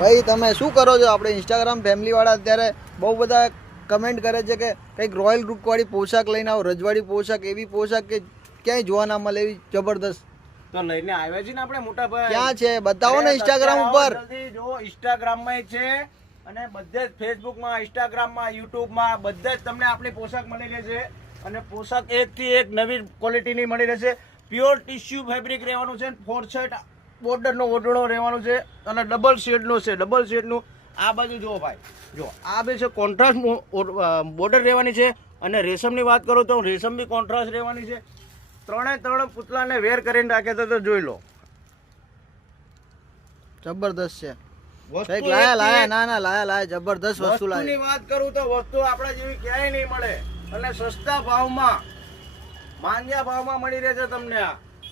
ભાઈ તમે શું કરો છો? આપણે ઇન્સ્ટાગ્રામ ફેમિલીવાળા અત્યારે બહુ બધા કમેન્ટ કરે છે કે કંઈક રોયલ લુકવાળી પોશાક લઈને આવો, રજવાડી પોશાક, એવી પોશાક કે ક્યાંય જોવા ના મળે એવી જબરદસ્ત. તો લઈને આવ્યા છીએ ને આપણે મોટા ભાઈ. ક્યાં છે બતાવો ને ઇન્સ્ટાગ્રામ ઉપર. જો ઇન્સ્ટાગ્રામમાં છે અને બધે જ ફેસબુકમાં, ઇન્સ્ટાગ્રામમાં, યુટ્યુબમાં બધે જ તમને આપણી પોશાક મળી રહેશે. અને પોશાક એકથી એક નવી ક્વોલિટીની મળી રહેશે. પ્યોર ટિશ્યુ ફેબ્રિક રહેવાનું છે, 4 શેડ બોર્ડરનો ઓઢળો રહેવાનો છે અને ડબલ શેડનો છે. ડબલ શેડનું આ બાજુ જુઓ ભાઈ, જો આ બે છે કોન્ટ્રાસ્ટ બોર્ડર રહેવાની છે. અને રેશમની વાત કરું તો રેશમ બી કોન્ટ્રાસ્ટ રહેવાની છે. ત્રણે પુતલાને વેર કરીને રાખ્યા તો જોઈ લો. જબરદસ્ત છે. લાયા જબરદસ્ત વસ્તુ લાયા. વસ્તુની વાત કરું તો વસ્તુ આપણા જેવી ક્યાંય નહીં મળે અને સસ્તા ભાવમાં, માંગ્યા ભાવમાં મળી રહેશે તમને. આ